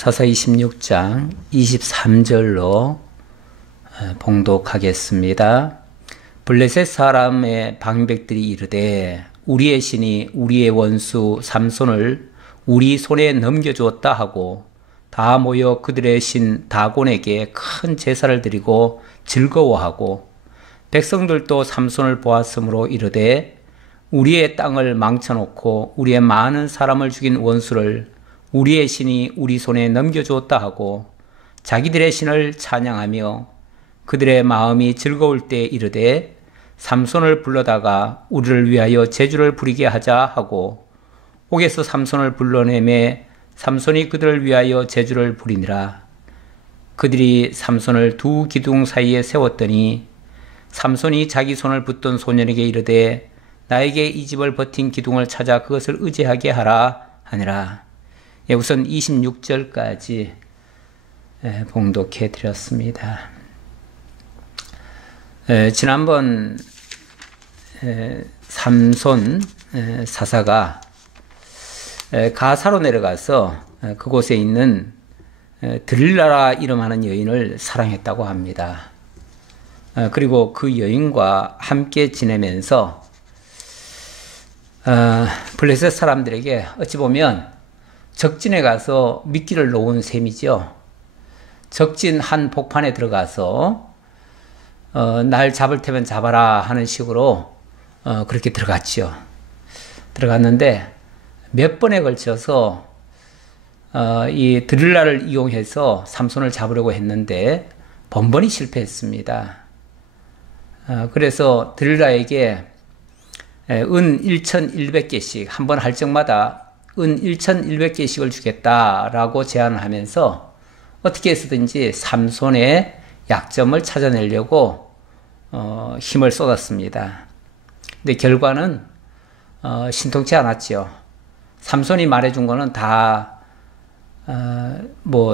사사 26장 23절로 봉독하겠습니다. 블레셋 사람의 방백들이 이르되 우리의 신이 우리의 원수 삼손을 우리 손에 넘겨주었다 하고 다 모여 그들의 신 다곤에게 큰 제사를 드리고 즐거워하고 백성들도 삼손을 보았으므로 이르되 우리의 땅을 망쳐놓고 우리의 많은 사람을 죽인 원수를 우리의 신이 우리 손에 넘겨주었다 하고 자기들의 신을 찬양하며 그들의 마음이 즐거울 때 이르되 삼손을 불러다가 우리를 위하여 제주를 부리게 하자 하고 옥에서 삼손을 불러내매 삼손이 그들을 위하여 제주를 부리니라. 그들이 삼손을 두 기둥 사이에 세웠더니 삼손이 자기 손을 붙든 소년에게 이르되 나에게 이 집을 버틴 기둥을 찾아 그것을 의지하게 하라 하니라. 우선 26절까지 봉독해 드렸습니다. 지난번 삼손 사사가 가사로 내려가서 그곳에 있는 들릴라라 이름하는 여인을 사랑했다고 합니다. 그리고 그 여인과 함께 지내면서 블레셋 사람들에게 어찌 보면 적진에 가서 미끼를 놓은 셈이죠. 적진 한 복판에 들어가서 날 잡을 테면 잡아라 하는 식으로 그렇게 들어갔죠. 들어갔는데 몇 번에 걸쳐서 이 드릴라를 이용해서 삼손을 잡으려고 했는데 번번이 실패했습니다. 그래서 드릴라에게 은 1,100개씩 한 번 할 적마다 은 1,100개씩을 주겠다라고 제안을 하면서 어떻게 해서든지 삼손의 약점을 찾아내려고 힘을 쏟았습니다. 근데 결과는 신통치 않았죠. 삼손이 말해준 거는 다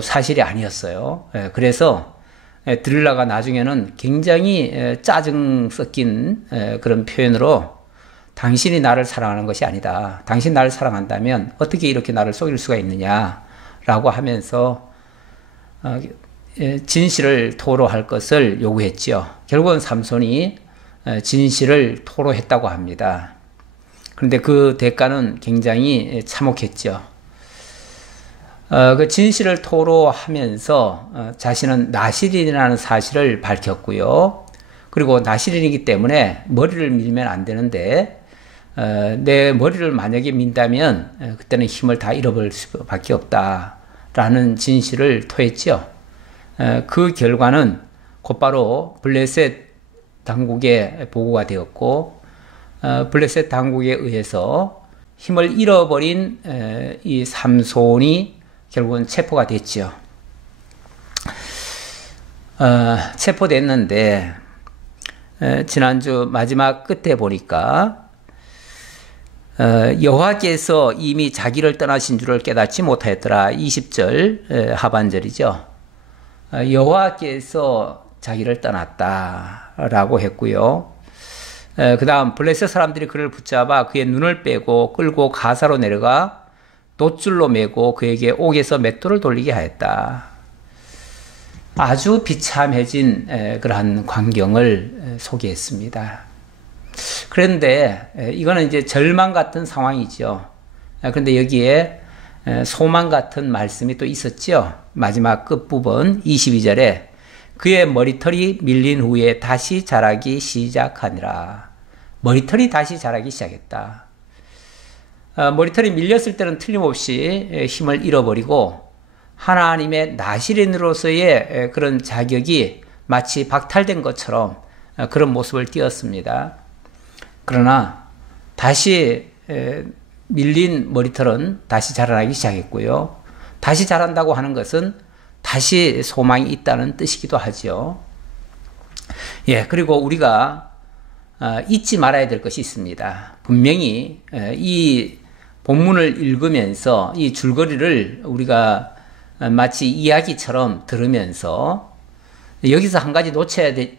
사실이 아니었어요. 그래서 드릴라가 나중에는 굉장히 짜증 섞인 그런 표현으로 당신이 나를 사랑하는 것이 아니다. 당신 나를 사랑한다면 어떻게 이렇게 나를 속일 수가 있느냐라고 하면서 진실을 토로할 것을 요구했죠. 결국은 삼손이 진실을 토로했다고 합니다. 그런데 그 대가는 굉장히 참혹했죠. 그 진실을 토로하면서 자신은 나실인이라는 사실을 밝혔고요. 그리고 나실인이기 때문에 머리를 밀면 안 되는데 내 머리를 만약에 민다면 그때는 힘을 다 잃어버릴 수밖에 없다라는 진실을 토했죠. 그 결과는 곧바로 블레셋 당국에 보고가 되었고 블레셋 당국에 의해서 힘을 잃어버린 이 삼손이 결국은 체포가 됐죠. 체포됐는데 지난주 마지막 끝에 보니까 여호와께서 이미 자기를 떠나신 줄을 깨닫지 못하였더라. 20절 하반절이죠. 여호와께서 자기를 떠났다라고 했고요. 그 다음 블레셋 사람들이 그를 붙잡아 그의 눈을 빼고 끌고 가사로 내려가 돛줄로 매고 그에게 옥에서 맷돌을 돌리게 하였다. 아주 비참해진 그러한 광경을 소개했습니다. 그런데 이거는 이제 절망 같은 상황이죠. 그런데 여기에 소망 같은 말씀이 또 있었죠. 마지막 끝부분 22절에 그의 머리털이 밀린 후에 다시 자라기 시작하니라. 머리털이 다시 자라기 시작했다. 머리털이 밀렸을 때는 틀림없이 힘을 잃어버리고 하나님의 나실인으로서의 그런 자격이 마치 박탈된 것처럼 그런 모습을 띄었습니다. 그러나 다시 밀린 머리털은 다시 자라나기 시작했고요. 다시 자란다고 하는 것은 다시 소망이 있다는 뜻이기도 하죠. 그리고 우리가 잊지 말아야 될 것이 있습니다. 분명히 이 본문을 읽으면서 이 줄거리를 우리가 마치 이야기처럼 들으면서 여기서 한 가지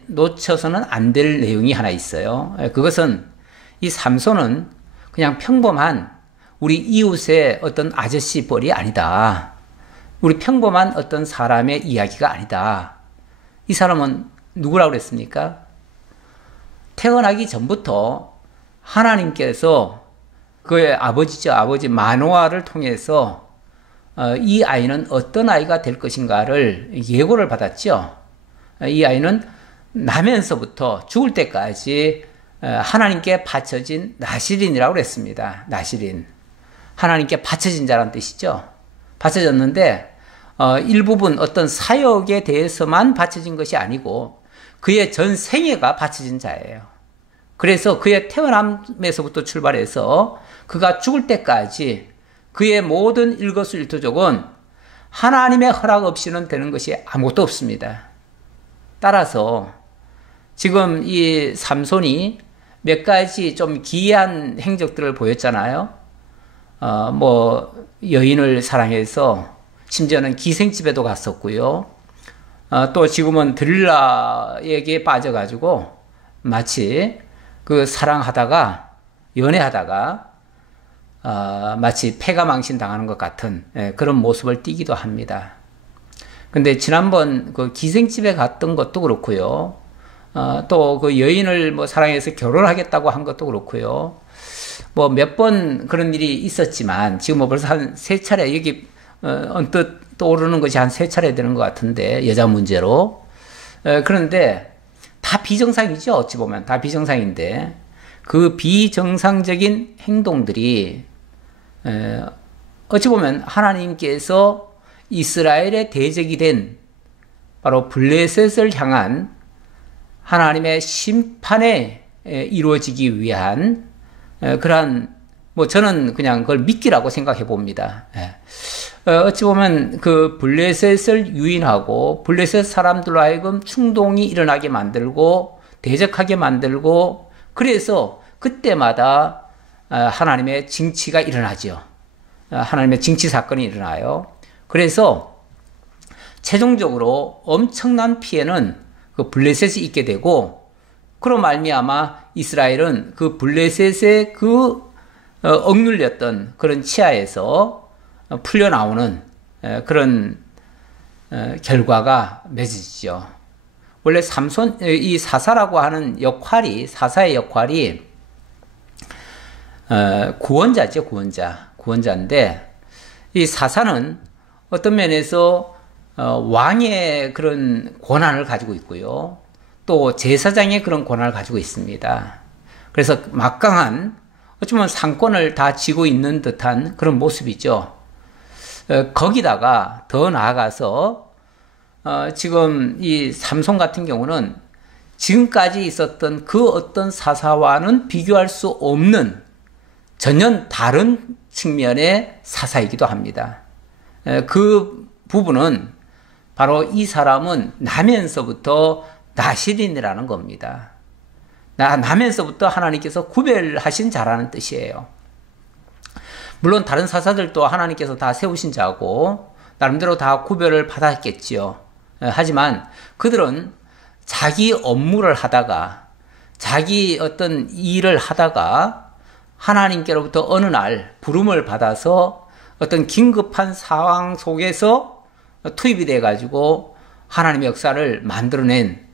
놓쳐서는 안 될 내용이 하나 있어요. 그것은 이 삼손은 그냥 평범한 우리 이웃의 어떤 아저씨 뻘이 아니다. 우리 평범한 어떤 사람의 이야기가 아니다. 이 사람은 누구라고 그랬습니까? 태어나기 전부터 하나님께서 그의 아버지죠. 아버지 마노아를 통해서 이 아이는 어떤 아이가 될 것인가를 예고를 받았죠. 이 아이는 나면서부터 죽을 때까지 하나님께 바쳐진 나실인이라고 그랬습니다. 나실인. 하나님께 바쳐진 자라는 뜻이죠. 바쳐졌는데 일부분 어떤 사역에 대해서만 바쳐진 것이 아니고 그의 전 생애가 바쳐진 자예요. 그래서 그의 태어남에서부터 출발해서 그가 죽을 때까지 그의 모든 일거수일투족은 하나님의 허락 없이는 되는 것이 아무것도 없습니다. 따라서 지금 이 삼손이 몇 가지 좀 기이한 행적들을 보였잖아요. 여인을 사랑해서 심지어는 기생집에도 갔었고요. 또 지금은 들릴라에게 빠져가지고 마치 그 사랑하다가 연애하다가 마치 패가망신 당하는 것 같은 그런 모습을 띠기도 합니다. 근데 지난번 그 기생집에 갔던 것도 그렇고요. 또 그 여인을 사랑해서 결혼하겠다고 한 것도 그렇고요. 몇 번 그런 일이 있었지만 지금 벌써 한 3차례 여기 언뜻 떠오르는 것이 한 3차례 되는 것 같은데 여자 문제로. 그런데 다 비정상이죠. 어찌 보면 다 비정상인데 그 비정상적인 행동들이 어찌 보면 하나님께서 이스라엘의 대적이 된 바로 블레셋을 향한 하나님의 심판에 이루어지기 위한 그러한 저는 그냥 그걸 미끼라고 생각해 봅니다. 어찌 보면 그 블레셋을 유인하고 블레셋 사람들로 하여금 충동이 일어나게 만들고 대적하게 만들고 그래서 그때마다 하나님의 징치가 일어나죠. 하나님의 징치 사건이 일어나요. 그래서 최종적으로 엄청난 피해는 그 블레셋이 있게 되고 그로 말미암아 이스라엘은 그 블레셋의 그 억눌렸던 그런 치하에서 풀려나오는 그런 결과가 맺어지죠. 원래 이 사사라고 하는 역할이 사사의 역할이 구원자죠. 구원자인데 이 사사는 어떤 면에서 왕의 그런 권한을 가지고 있고요. 또 제사장의 그런 권한을 가지고 있습니다. 그래서 막강한 어쩌면 상권을 다 쥐고 있는 듯한 그런 모습이죠. 거기다가 더 나아가서 지금 이 삼손 같은 경우는 지금까지 있었던 그 어떤 사사와는 비교할 수 없는 전혀 다른 측면의 사사이기도 합니다. 그 부분은 바로 이 사람은 나면서부터 나실인이라는 겁니다. 나면서부터 하나님께서 구별하신 자라는 뜻이에요. 물론 다른 사사들도 하나님께서 다 세우신 자고 나름대로 다 구별을 받았겠지요. 하지만 그들은 자기 업무를 하다가 자기 어떤 일을 하다가 하나님께로부터 어느 날 부름을 받아서 어떤 긴급한 상황 속에서 투입이 돼가지고 하나님의 역사를 만들어낸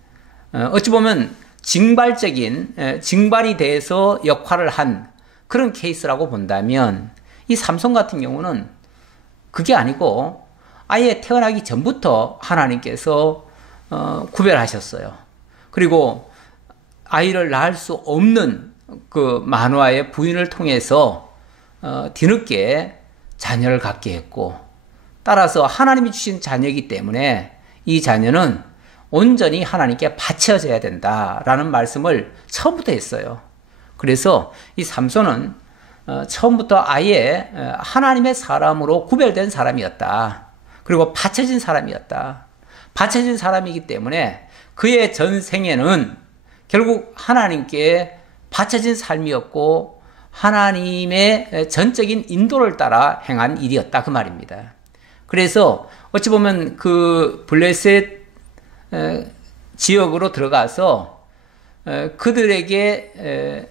어찌 보면 징발이 돼서 역할을 한 그런 케이스라고 본다면 이 삼손 같은 경우는 그게 아니고 아예 태어나기 전부터 하나님께서 구별하셨어요. 그리고 아이를 낳을 수 없는 그 마노아의 부인을 통해서 뒤늦게 자녀를 갖게 했고 따라서 하나님이 주신 자녀이기 때문에 이 자녀는 온전히 하나님께 바쳐져야 된다라는 말씀을 처음부터 했어요. 그래서 이 삼손은 처음부터 아예 하나님의 사람으로 구별된 사람이었다. 그리고 바쳐진 사람이었다. 바쳐진 사람이기 때문에 그의 전 생애는 결국 하나님께 바쳐진 삶이었고 하나님의 전적인 인도를 따라 행한 일이었다 그 말입니다. 그래서 어찌 보면 그 블레셋 지역으로 들어가서 그들에게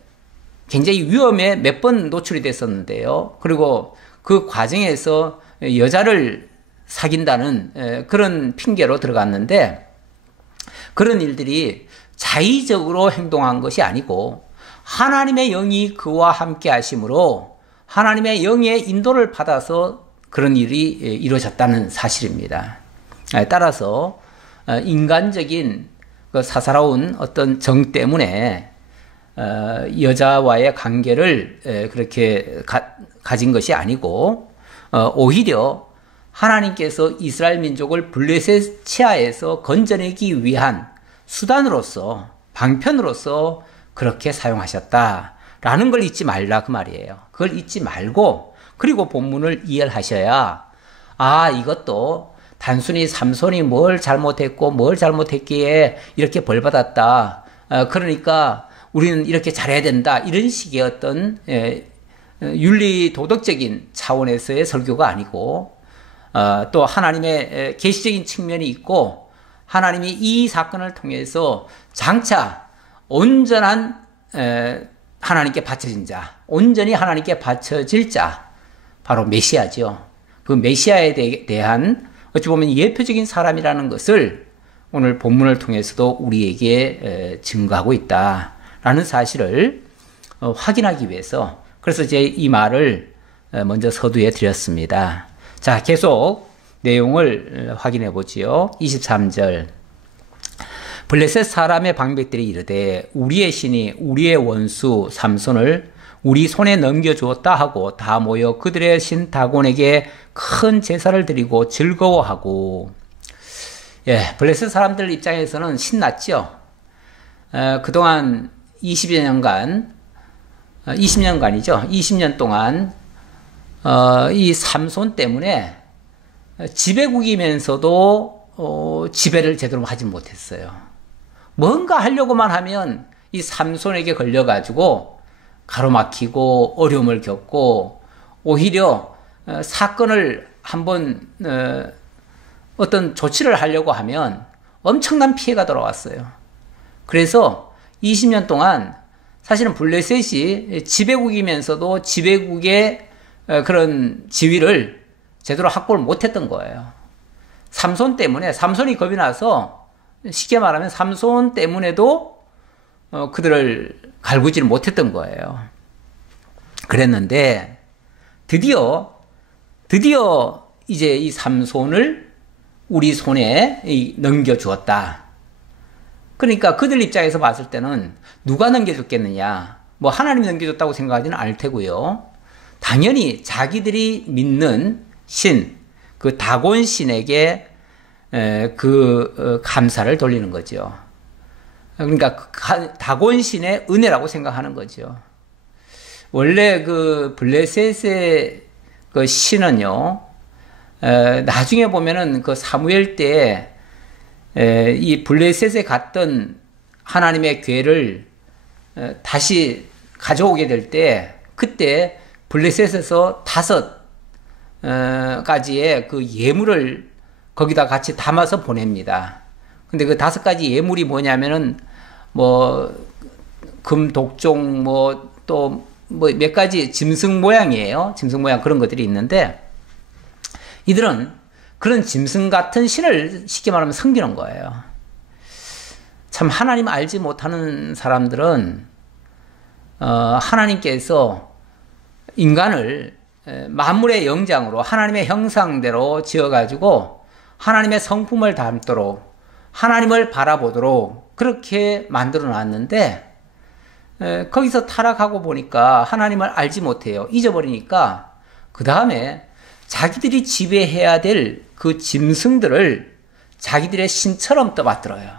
굉장히 위험에 몇 번 노출이 됐었는데요. 그리고 그 과정에서 여자를 사귄다는 그런 핑계로 들어갔는데 그런 일들이 자의적으로 행동한 것이 아니고 하나님의 영이 그와 함께 하심으로 하나님의 영의 인도를 받아서 그런 일이 이루어졌다는 사실입니다. 따라서 인간적인 그 사사로운 어떤 정 때문에 여자와의 관계를 그렇게 가진 것이 아니고 오히려 하나님께서 이스라엘 민족을 블레셋 치하에서 건져내기 위한 수단으로서 방편으로서 그렇게 사용하셨다라는 걸 잊지 말라 그 말이에요. 그걸 잊지 말고 그리고 본문을 이해하셔야 이것도 단순히 삼손이 뭘 잘못했고 뭘 잘못했기에 이렇게 벌받았다. 그러니까 우리는 이렇게 잘해야 된다. 이런 식의 어떤 윤리 도덕적인 차원에서의 설교가 아니고 또 하나님의 계시적인 측면이 있고 하나님이 이 사건을 통해서 장차 온전한 하나님께 바쳐진 자, 온전히 하나님께 바쳐질 자, 바로 메시아죠. 그 메시아에 대한 어찌 보면 예표적인 사람이라는 것을 오늘 본문을 통해서도 우리에게 증거하고 있다라는 사실을 확인하기 위해서 그래서 이제 이 말을 먼저 서두에 드렸습니다. 자, 계속 내용을 확인해 보지요. 23절. 블레셋 사람의 방백들이 이르되 우리의 신이 우리의 원수 삼손을 우리 손에 넘겨주었다 하고 다 모여 그들의 신 다곤에게 큰 제사를 드리고 즐거워하고. 예, 블레셋 사람들 입장에서는 신났죠. 그동안 20여년간 20년간이죠. 20년 동안 이 삼손 때문에 지배국이면서도 지배를 제대로 하지 못했어요. 뭔가 하려고만 하면 이 삼손에게 걸려가지고 가로막히고 어려움을 겪고 오히려 사건을 한번 어떤 조치를 하려고 하면 엄청난 피해가 돌아왔어요. 그래서 20년 동안 사실은 블레셋이 지배국이면서도 지배국의 그런 지위를 제대로 확보를 못했던 거예요. 삼손 때문에, 삼손이 겁이 나서 쉽게 말하면 삼손 때문에도 그들을 갈구지를 못했던 거예요. 그랬는데 드디어 이제 이 삼손을 우리 손에 넘겨주었다. 그러니까 그들 입장에서 봤을 때는 누가 넘겨줬겠느냐, 뭐 하나님이 넘겨줬다고 생각하지는 않을 테고요. 당연히 자기들이 믿는 신, 그 다곤 신에게 감사를 돌리는 거죠. 그러니까 다곤 신의 은혜라고 생각하는 거죠. 원래 그 블레셋의 그 신은요, 나중에 보면은 그 사무엘 때 이 블레셋에 갔던 하나님의 괴를 다시 가져오게 될 때 그때 블레셋에서 5가지의 그 예물을 거기다 같이 담아서 보냅니다. 근데 그 5가지 예물이 뭐냐면은 뭐 금, 독종, 뭐 또 뭐 몇 가지 짐승 모양이에요. 짐승 모양 그런 것들이 있는데 이들은 그런 짐승 같은 신을 쉽게 말하면 섬기는 거예요. 참 하나님 알지 못하는 사람들은 하나님께서 인간을 만물의 영장으로 하나님의 형상대로 지어가지고 하나님의 성품을 담도록 하나님을 바라보도록 그렇게 만들어 놨는데 거기서 타락하고 보니까 하나님을 알지 못해요. 잊어버리니까 그 다음에 자기들이 지배해야 될 그 짐승들을 자기들의 신처럼 떠받들어요.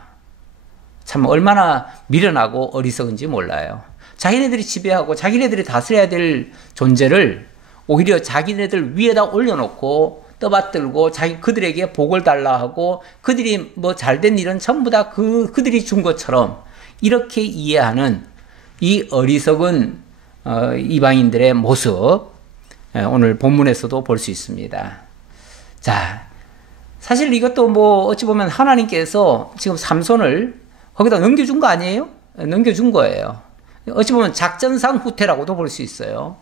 참 얼마나 미련하고 어리석은지 몰라요. 자기네들이 지배하고 자기네들이 다스려야 될 존재를 오히려 자기네들 위에다 올려놓고 떠받들고 그들에게 복을 달라 하고 그들이 뭐 잘된 일은 전부 다 그들이 준 것처럼 이렇게 이해하는 이 어리석은 이방인들의 모습 오늘 본문에서도 볼 수 있습니다. 자, 사실 이것도 뭐 어찌 보면 하나님께서 지금 삼손을 거기다 넘겨준 거 아니에요? 넘겨준 거예요. 어찌 보면 작전상 후퇴라고도 볼 수 있어요.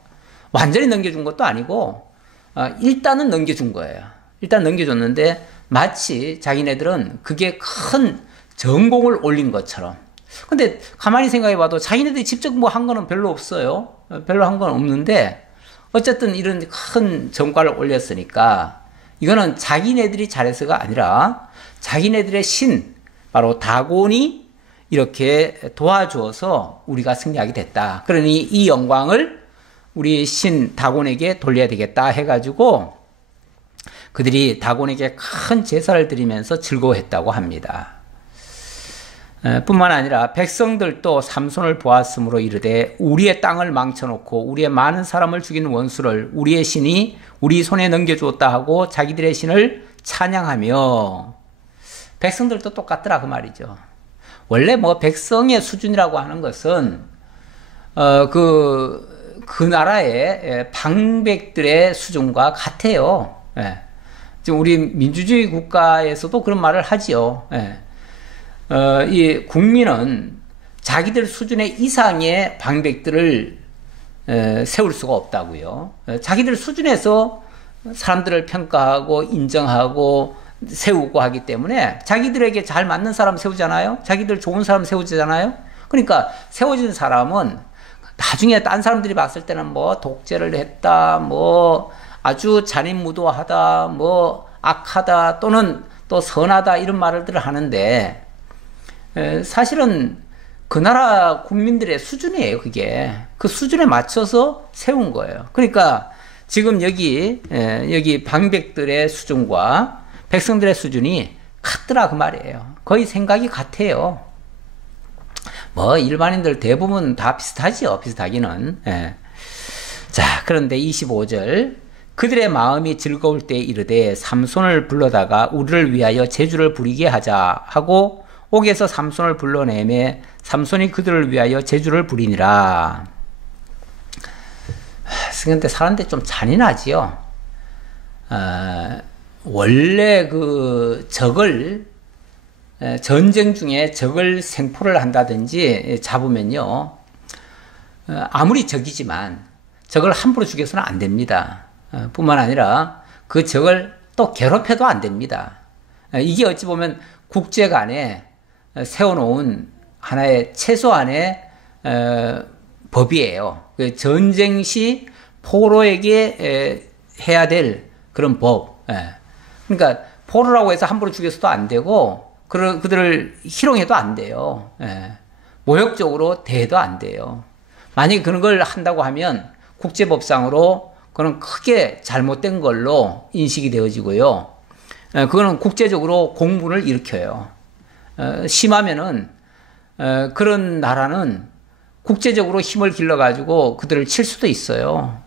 완전히 넘겨준 것도 아니고 일단은 넘겨준 거예요. 일단 넘겨줬는데 마치 자기네들은 그게 큰 전공을 올린 것처럼. 근데 가만히 생각해 봐도 자기네들이 직접 뭐 한 거는 별로 없어요. 별로 한 건 없는데 어쨌든 이런 큰 전과를 올렸으니까 이거는 자기네들이 잘해서가 아니라 자기네들의 신, 바로 다곤이 이렇게 도와주어서 우리가 승리하게 됐다. 그러니 이 영광을 우리 신 다곤에게 돌려야 되겠다 해가지고 그들이 다곤에게 큰 제사를 드리면서 즐거워했다고 합니다. 뿐만 아니라 백성들도 삼손을 보았으므로 이르되 우리의 땅을 망쳐놓고 우리의 많은 사람을 죽인 원수를 우리의 신이 우리 손에 넘겨주었다 하고 자기들의 신을 찬양하며. 백성들도 똑같더라 그 말이죠. 원래 뭐 백성의 수준이라고 하는 것은 그 나라의 방백들의 수준과 같아요. 예. 지금 우리 민주주의 국가에서도 그런 말을 하지요. 예. 이 국민은 자기들 수준의 이상의 방백들을 세울 수가 없다고요. 자기들 수준에서 사람들을 평가하고 인정하고 세우고 하기 때문에 자기들에게 잘 맞는 사람 세우잖아요. 자기들 좋은 사람 세우잖아요. 그러니까 세워진 사람은 나중에 딴 사람들이 봤을 때는 뭐 독재를 했다, 뭐 아주 잔인무도하다, 뭐 악하다, 또는 또 선하다 이런 말들을 하는데 사실은 그 나라 국민들의 수준이에요. 그게 그 수준에 맞춰서 세운 거예요. 그러니까 지금 여기 방백들의 수준과 백성들의 수준이 같더라 그 말이에요. 거의 생각이 같아요. 뭐 일반인들 대부분 다 비슷하지요. 비슷하기는. 예. 자, 그런데 25절 그들의 마음이 즐거울 때 이르되 삼손을 불러다가 우리를 위하여 제주를 부리게 하자 하고 옥에서 삼손을 불러내매 삼손이 그들을 위하여 제주를 부리니라. 그런데 사람들이 좀 잔인하지요. 원래 그 적을 전쟁 중에 적을 생포를 한다든지 잡으면요, 아무리 적이지만 적을 함부로 죽여서는 안 됩니다. 뿐만 아니라 그 적을 또 괴롭혀도 안 됩니다. 이게 어찌 보면 국제 간에 세워놓은 하나의 최소한의 법이에요. 전쟁 시 포로에게 해야 될 그런 법. 그러니까 포로라고 해서 함부로 죽여서도 안 되고 그들을 희롱해도 안 돼요. 모욕적으로 대해도 안 돼요. 만약에 그런 걸 한다고 하면 국제법상으로 그건 크게 잘못된 걸로 인식이 되어지고요. 그거는 국제적으로 공분을 일으켜요. 심하면은 그런 나라는 국제적으로 힘을 길러가지고 그들을 칠 수도 있어요.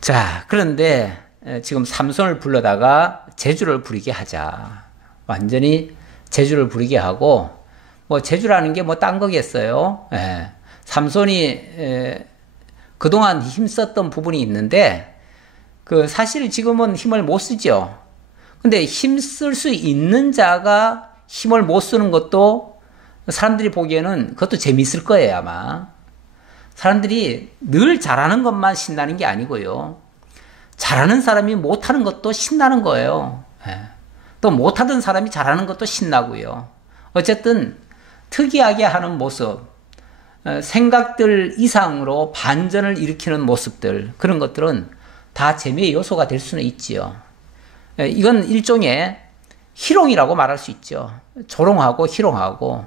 자, 그런데 지금 삼손을 불러다가 제주를 부리게 하자. 완전히 제주를 부리게 하고, 뭐 제주라는 게 뭐 딴 거겠어요. 삼손이 그동안 힘썼던 부분이 있는데 그 사실 지금은 힘을 못 쓰죠. 근데 힘쓸 수 있는 자가 힘을 못 쓰는 것도 사람들이 보기에는 그것도 재미있을 거예요, 아마. 사람들이 늘 잘하는 것만 신나는 게 아니고요. 잘하는 사람이 못하는 것도 신나는 거예요. 또 못하던 사람이 잘하는 것도 신나고요. 어쨌든 특이하게 하는 모습, 생각들 이상으로 반전을 일으키는 모습들, 그런 것들은 다 재미의 요소가 될 수는 있지요. 이건 일종의 희롱이라고 말할 수 있죠. 조롱하고 희롱하고.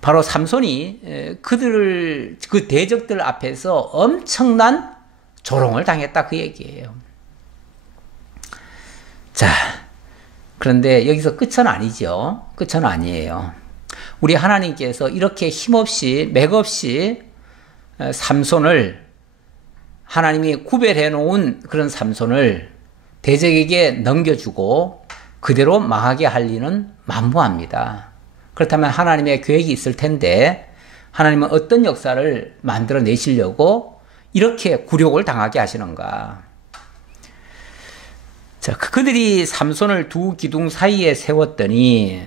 바로 삼손이 그 대적들 앞에서 엄청난 조롱을 당했다 그 얘기예요. 자, 그런데 여기서 끝은 아니죠. 끝은 아니에요. 우리 하나님께서 이렇게 힘없이 맥없이 삼손을, 하나님이 구별해 놓은 그런 삼손을 대적에게 넘겨주고 그대로 망하게 할 리는 만무합니다. 그렇다면 하나님의 계획이 있을 텐데 하나님은 어떤 역사를 만들어 내시려고 이렇게 굴욕을 당하게 하시는가. 자, 그들이 삼손을 두 기둥 사이에 세웠더니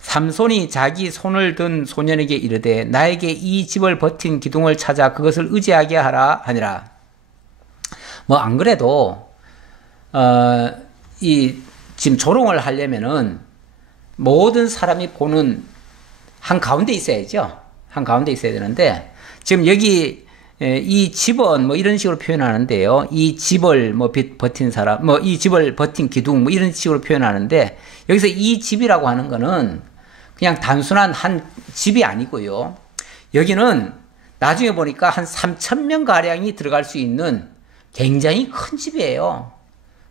삼손이 자기 손을 든 소년에게 이르되 나에게 이 집을 버틴 기둥을 찾아 그것을 의지하게 하라 하니라. 뭐 안 그래도 이 지금 조롱을 하려면은 모든 사람이 보는 한 가운데 있어야죠. 한 가운데 있어야 되는데 지금 여기 이 집은 뭐 이런 식으로 표현하는데요. 이 집을 뭐 버틴 사람, 뭐 이 집을 버틴 기둥 뭐 이런 식으로 표현하는데 여기서 이 집이라고 하는 거는 그냥 단순한 한 집이 아니고요. 여기는 나중에 보니까 한 3,000명 가량이 들어갈 수 있는 굉장히 큰 집이에요.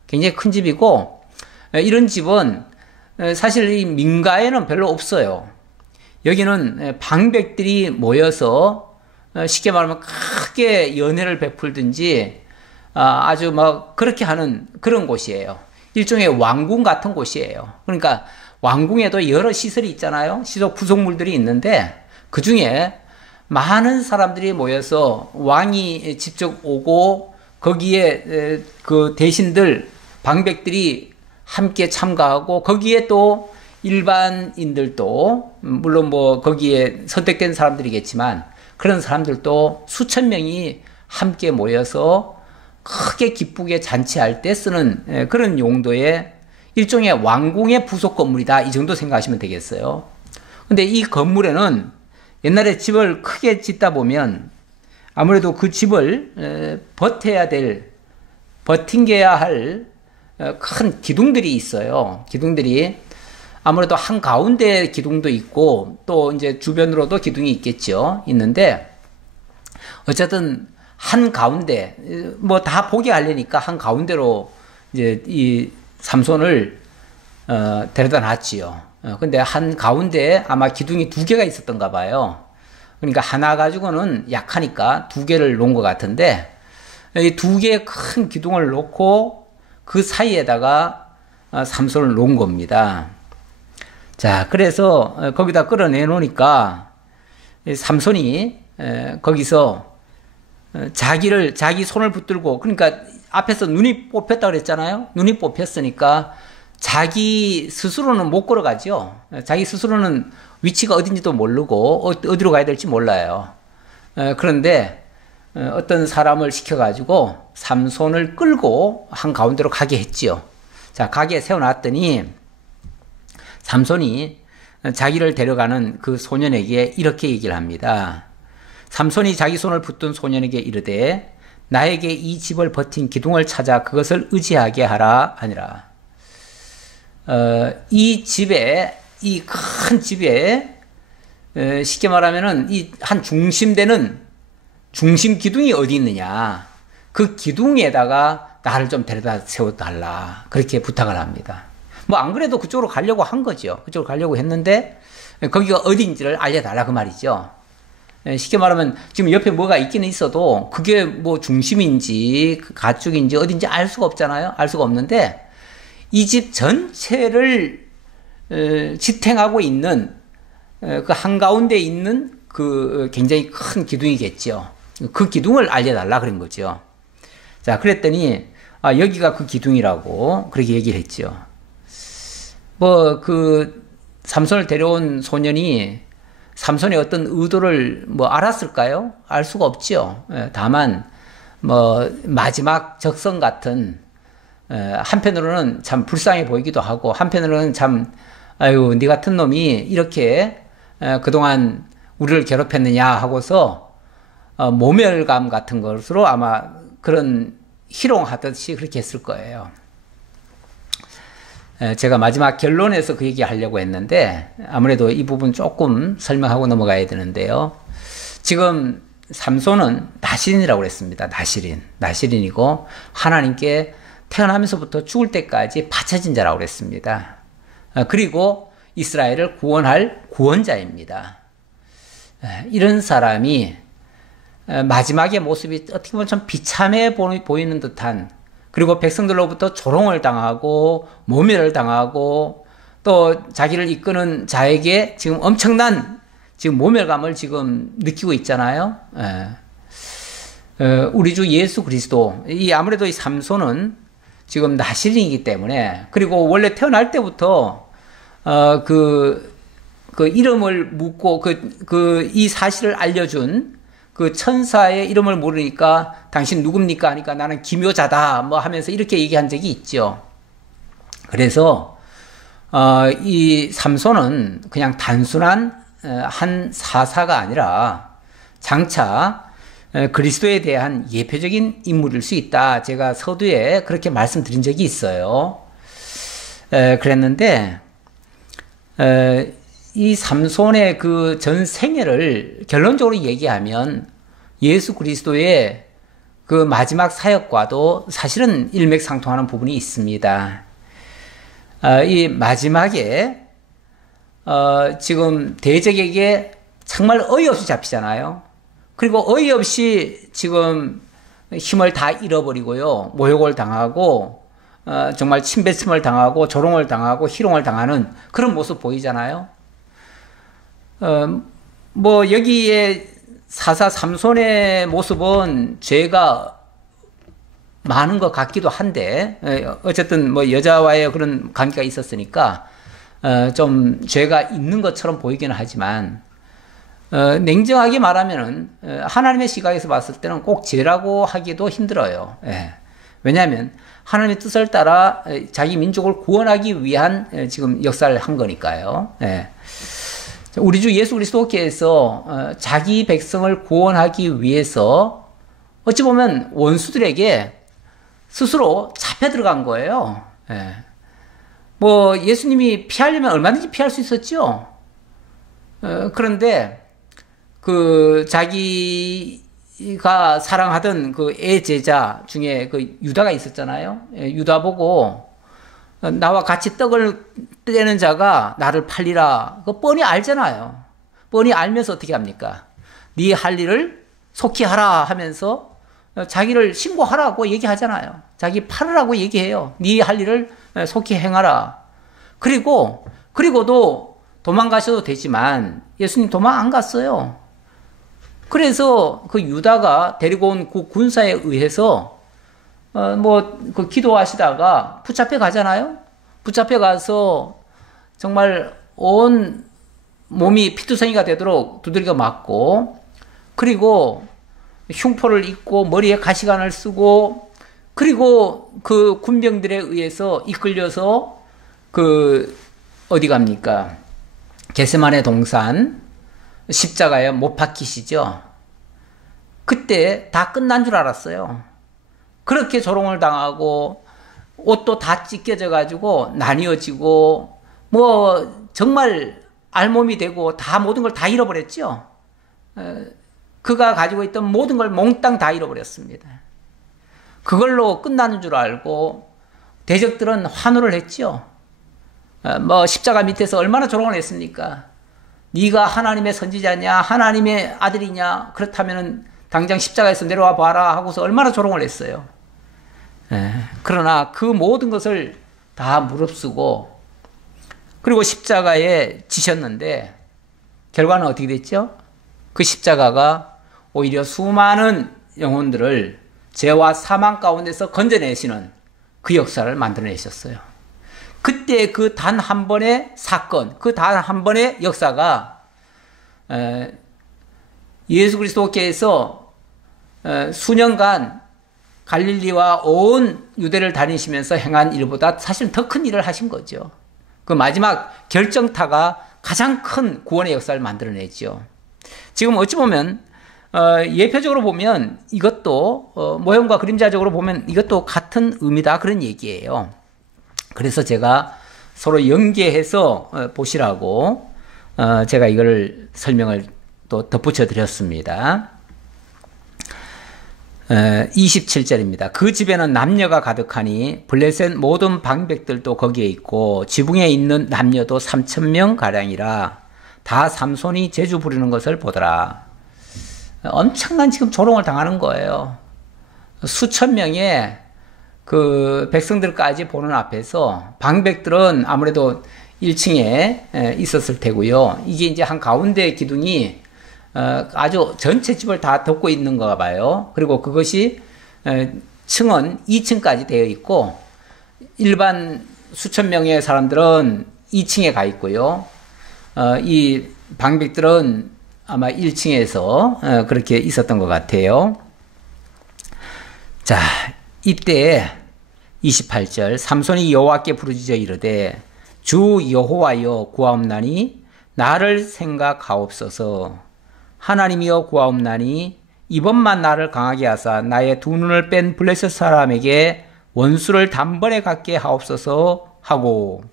굉장히 큰 집이고 이런 집은 사실 이 민가에는 별로 없어요. 여기는 방백들이 모여서 쉽게 말하면 크게 연회를 베풀든지 아주 막 그렇게 하는 그런 곳이에요. 일종의 왕궁 같은 곳이에요. 그러니까 왕궁에도 여러 시설이 있잖아요. 시속 구성물들이 있는데 그 중에 많은 사람들이 모여서 왕이 직접 오고 거기에 그 대신들 방백들이 함께 참가하고 거기에 또 일반인들도 물론 뭐 거기에 선택된 사람들이겠지만 그런 사람들도 수천 명이 함께 모여서 크게 기쁘게 잔치할 때 쓰는 그런 용도의 일종의 왕궁의 부속 건물이다. 이 정도 생각하시면 되겠어요. 근데 이 건물에는 옛날에 집을 크게 짓다 보면 아무래도 그 집을 버팅겨야 할 큰 기둥들이 있어요. 기둥들이 아무래도 한 가운데 기둥도 있고 또 이제 주변으로도 기둥이 있겠죠. 있는데 어쨌든 한 가운데 뭐 다 보게 하려니까 한 가운데로 이제 이 삼손을 데려다 놨지요. 근데 한 가운데 아마 기둥이 2개가 있었던가 봐요. 그러니까 하나 가지고는 약하니까 2개를 놓은 것 같은데 이 2개의 큰 기둥을 놓고 그 사이에다가 삼손을 놓은 겁니다. 자, 그래서 거기다 끌어내 놓으니까 삼손이 거기서 자기 손을 붙들고, 그러니까 앞에서 눈이 뽑혔다 그랬잖아요. 눈이 뽑혔으니까 자기 스스로는 못 걸어가죠. 자기 스스로는 위치가 어딘지도 모르고 어디로 가야 될지 몰라요. 그런데 어떤 사람을 시켜가지고 삼손을 끌고 한 가운데로 가게 했지요. 자, 가게 세워놨더니 삼손이 자기를 데려가는 그 소년에게 이렇게 얘기를 합니다. 삼손이 자기 손을 붙든 소년에게 이르되 나에게 이 집을 버틴 기둥을 찾아 그것을 의지하게 하라 하니라. 이 집에, 이 큰 집에 쉽게 말하면은 이 한 중심되는 중심 기둥이 어디 있느냐. 그 기둥에다가 나를 좀 데려다 세워달라. 그렇게 부탁을 합니다. 뭐 안 그래도 그쪽으로 가려고 한 거죠. 그쪽으로 가려고 했는데 거기가 어딘지를 알려달라 그 말이죠. 쉽게 말하면 지금 옆에 뭐가 있기는 있어도 그게 뭐 중심인지 가축인지 어딘지 알 수가 없잖아요. 알 수가 없는데 이 집 전체를 지탱하고 있는 그 한가운데 있는 그 굉장히 큰 기둥이겠죠. 그 기둥을 알려달라 그런 거죠. 자, 그랬더니 여기가 그 기둥이라고 그렇게 얘기를 했죠. 뭐 그 삼손을 데려온 소년이 삼손의 어떤 의도를 뭐 알았을까요? 알 수가 없죠. 다만 뭐 마지막 적성 같은 한편으로는 참 불쌍해 보이기도 하고 한편으로는 참 아유 네 같은 놈이 이렇게 그동안 우리를 괴롭혔느냐 하고서 모멸감 같은 것으로 아마 그런 희롱하듯이 그렇게 했을 거예요. 제가 마지막 결론에서 그 얘기 하려고 했는데 아무래도 이 부분 조금 설명하고 넘어가야 되는데요. 지금 삼손은 나실인이라고 그랬습니다. 나실인이고 하나님께 태어나면서부터 죽을 때까지 바쳐진 자라고 그랬습니다. 그리고 이스라엘을 구원할 구원자입니다. 이런 사람이 마지막의 모습이 어떻게 보면 좀 비참해 보이는 듯한, 그리고 백성들로부터 조롱을 당하고 모멸을 당하고 또 자기를 이끄는 자에게 지금 엄청난 지금 모멸감을 지금 느끼고 있잖아요. 우리 주 예수 그리스도, 아무래도 이 삼손은 지금 나실인이기 때문에, 그리고 원래 태어날 때부터 그 이름을 묻고 이 사실을 알려준 그 천사의 이름을 모르니까 당신 누굽니까 하니까 나는 기묘자다 뭐 하면서 이렇게 얘기한 적이 있죠. 그래서 이 삼손은 그냥 단순한 한 사사가 아니라 장차 그리스도에 대한 예표적인 인물일 수 있다. 제가 서두에 그렇게 말씀드린 적이 있어요. 그랬는데 이 삼손의 그 전 생애를 결론적으로 얘기하면 예수 그리스도의 그 마지막 사역과도 사실은 일맥상통하는 부분이 있습니다. 이 마지막에 지금 대적에게 정말 어이없이 잡히잖아요. 그리고 어이없이 지금 힘을 다 잃어버리고요. 모욕을 당하고 정말 침뱉음을 당하고 조롱을 당하고 희롱을 당하는 그런 모습 보이잖아요. 뭐 여기에 사사 삼손의 모습은 죄가 많은 것 같기도 한데 어쨌든 뭐 여자와의 그런 관계가 있었으니까 좀 죄가 있는 것처럼 보이기는 하지만 냉정하게 말하면은 하나님의 시각에서 봤을 때는 꼭 죄라고 하기도 힘들어요. 왜냐하면 하나님의 뜻을 따라 자기 민족을 구원하기 위한 지금 역사를 한 거니까요. 우리 주 예수 그리스도께서 자기 백성을 구원하기 위해서 어찌 보면 원수들에게 스스로 잡혀 들어간 거예요. 뭐 예수님이 피하려면 얼마든지 피할 수 있었죠. 그런데 그 자기가 사랑하던 그 애제자 중에 그 유다가 있었잖아요. 유다 보고 나와 같이 떡을 떼는 자가 나를 팔리라. 그거 뻔히 알잖아요. 뻔히 알면서 어떻게 합니까? 네 할 일을 속히 하라 하면서 자기를 신고하라고 얘기하잖아요. 자기 팔으라고 얘기해요. 네 할 일을 속히 행하라. 그리고도 도망가셔도 되지만 예수님 도망 안 갔어요. 그래서 그 유다가 데리고 온 그 군사에 의해서 그 기도하시다가 붙잡혀 가잖아요. 붙잡혀 가서 정말 온 몸이 피투성이가 되도록 두들겨 맞고, 그리고 흉포를 입고 머리에 가시관을 쓰고, 그리고 그 군병들에 의해서 이끌려서 어디 갑니까? 겟세마네 동산 십자가에 못 박히시죠. 그때 다 끝난 줄 알았어요. 그렇게 조롱을 당하고 옷도 다 찢겨져 가지고 나뉘어지고 뭐 정말 알몸이 되고 다 모든 걸 다 잃어버렸죠. 그가 가지고 있던 모든 걸 몽땅 다 잃어버렸습니다. 그걸로 끝나는 줄 알고 대적들은 환호를 했죠. 뭐 십자가 밑에서 얼마나 조롱을 했습니까? 네가 하나님의 선지자냐, 하나님의 아들이냐, 그렇다면은 당장 십자가에서 내려와 봐라 하고서 얼마나 조롱을 했어요. 그러나 그 모든 것을 다 무릅쓰고 그리고 십자가에 지셨는데 결과는 어떻게 됐죠? 그 십자가가 오히려 수많은 영혼들을 죄와 사망 가운데서 건져내시는 그 역사를 만들어내셨어요. 그때 그 단 한 번의 사건, 그 단 한 번의 역사가 예수 그리스도께서 수년간 갈릴리와 온 유대를 다니시면서 행한 일보다 사실 더 큰 일을 하신 거죠. 그 마지막 결정타가 가장 큰 구원의 역사를 만들어내죠. 지금 어찌 보면 예표적으로 보면 이것도 모형과 그림자적으로 보면 이것도 같은 의미다 그런 얘기예요. 그래서 제가 서로 연계해서 보시라고 제가 이걸 설명을 또 덧붙여 드렸습니다. 27절입니다. 그 집에는 남녀가 가득하니 블레셋 모든 방백들도 거기에 있고 지붕에 있는 남녀도 3,000명 가량이라 다 삼손이 제주 부리는 것을 보더라. 엄청난 지금 조롱을 당하는 거예요. 수천 명의 그 백성들까지 보는 앞에서 방백들은 아무래도 1층에 있었을 테고요. 이게 이제 한 가운데 기둥이 아주 전체 집을 다 덮고 있는가 봐요. 그리고 그것이 층은 2층까지 되어 있고 일반 수천 명의 사람들은 2층에 가 있고요. 이 방백들은 아마 1층에서 그렇게 있었던 것 같아요. 자, 이때 28절 삼손이 여호와께 부르짖어 이르되 주 여호와여 구하옵나니 나를 생각하옵소서. 하나님이여 구하옵나니 이번만 나를 강하게 하사 나의 두 눈을 뺀 블레셋 사람에게 원수를 단번에 갖게 하옵소서 하고,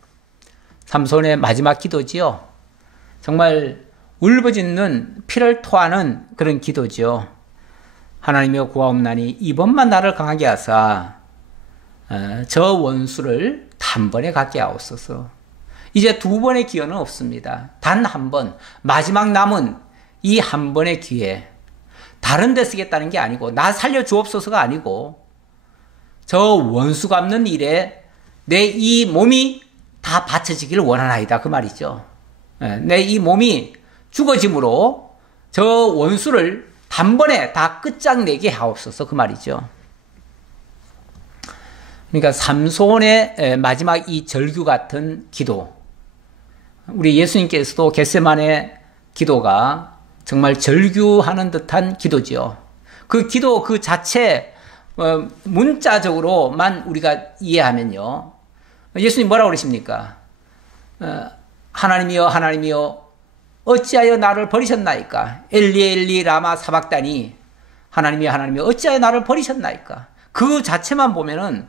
삼손의 마지막 기도지요. 정말 울부짖는 피를 토하는 그런 기도죠. 하나님이여 구하옵나니 이번만 나를 강하게 하사 저 원수를 단번에 갖게 하옵소서. 이제 두 번의 기회는 없습니다. 단 한 번, 마지막 남은 이 한 번의 기회, 다른 데 쓰겠다는 게 아니고 나 살려주옵소서가 아니고 저 원수 갚는 일에 내 이 몸이 다 바쳐지기를 원하나이다 그 말이죠. 내 이 몸이 죽어짐으로 저 원수를 단번에 다 끝장내게 하옵소서 그 말이죠. 그러니까 삼손의 마지막 이 절규 같은 기도, 우리 예수님께서도 겟세마네 기도가 정말 절규하는 듯한 기도지요. 그 기도 그 자체 문자적으로만 우리가 이해하면요, 예수님 뭐라고 그러십니까? 하나님이여 하나님이여 어찌하여 나를 버리셨나이까? 엘리 엘리 라마 사박다니. 하나님이여 하나님이여 어찌하여 나를 버리셨나이까? 그 자체만 보면은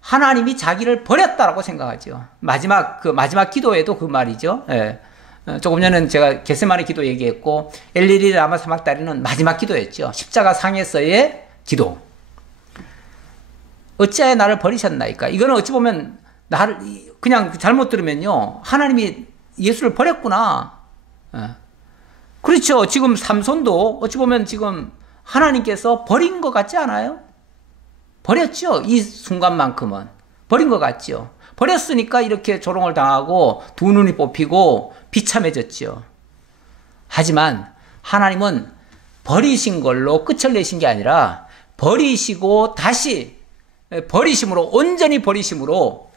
하나님이 자기를 버렸다라고 생각하죠. 마지막 기도에도 그 말이죠. 예. 조금 전에 제가 겟세마네 기도 얘기했고, 엘리리 라마 사막다리는 마지막 기도였죠. 십자가 상에서의 기도. 어찌하여 나를 버리셨나이까? 이거는 어찌 보면 나를 그냥 잘못 들으면요, 하나님이 예수를 버렸구나. 그렇죠. 지금 삼손도 어찌 보면 지금 하나님께서 버린 것 같지 않아요? 버렸죠. 이 순간만큼은 버린 것 같죠. 버렸으니까 이렇게 조롱을 당하고 두 눈이 뽑히고 비참해졌죠. 하지만 하나님은 버리신 걸로 끝을 내신 게 아니라 버리시고 다시 버리심으로, 온전히 버리심으로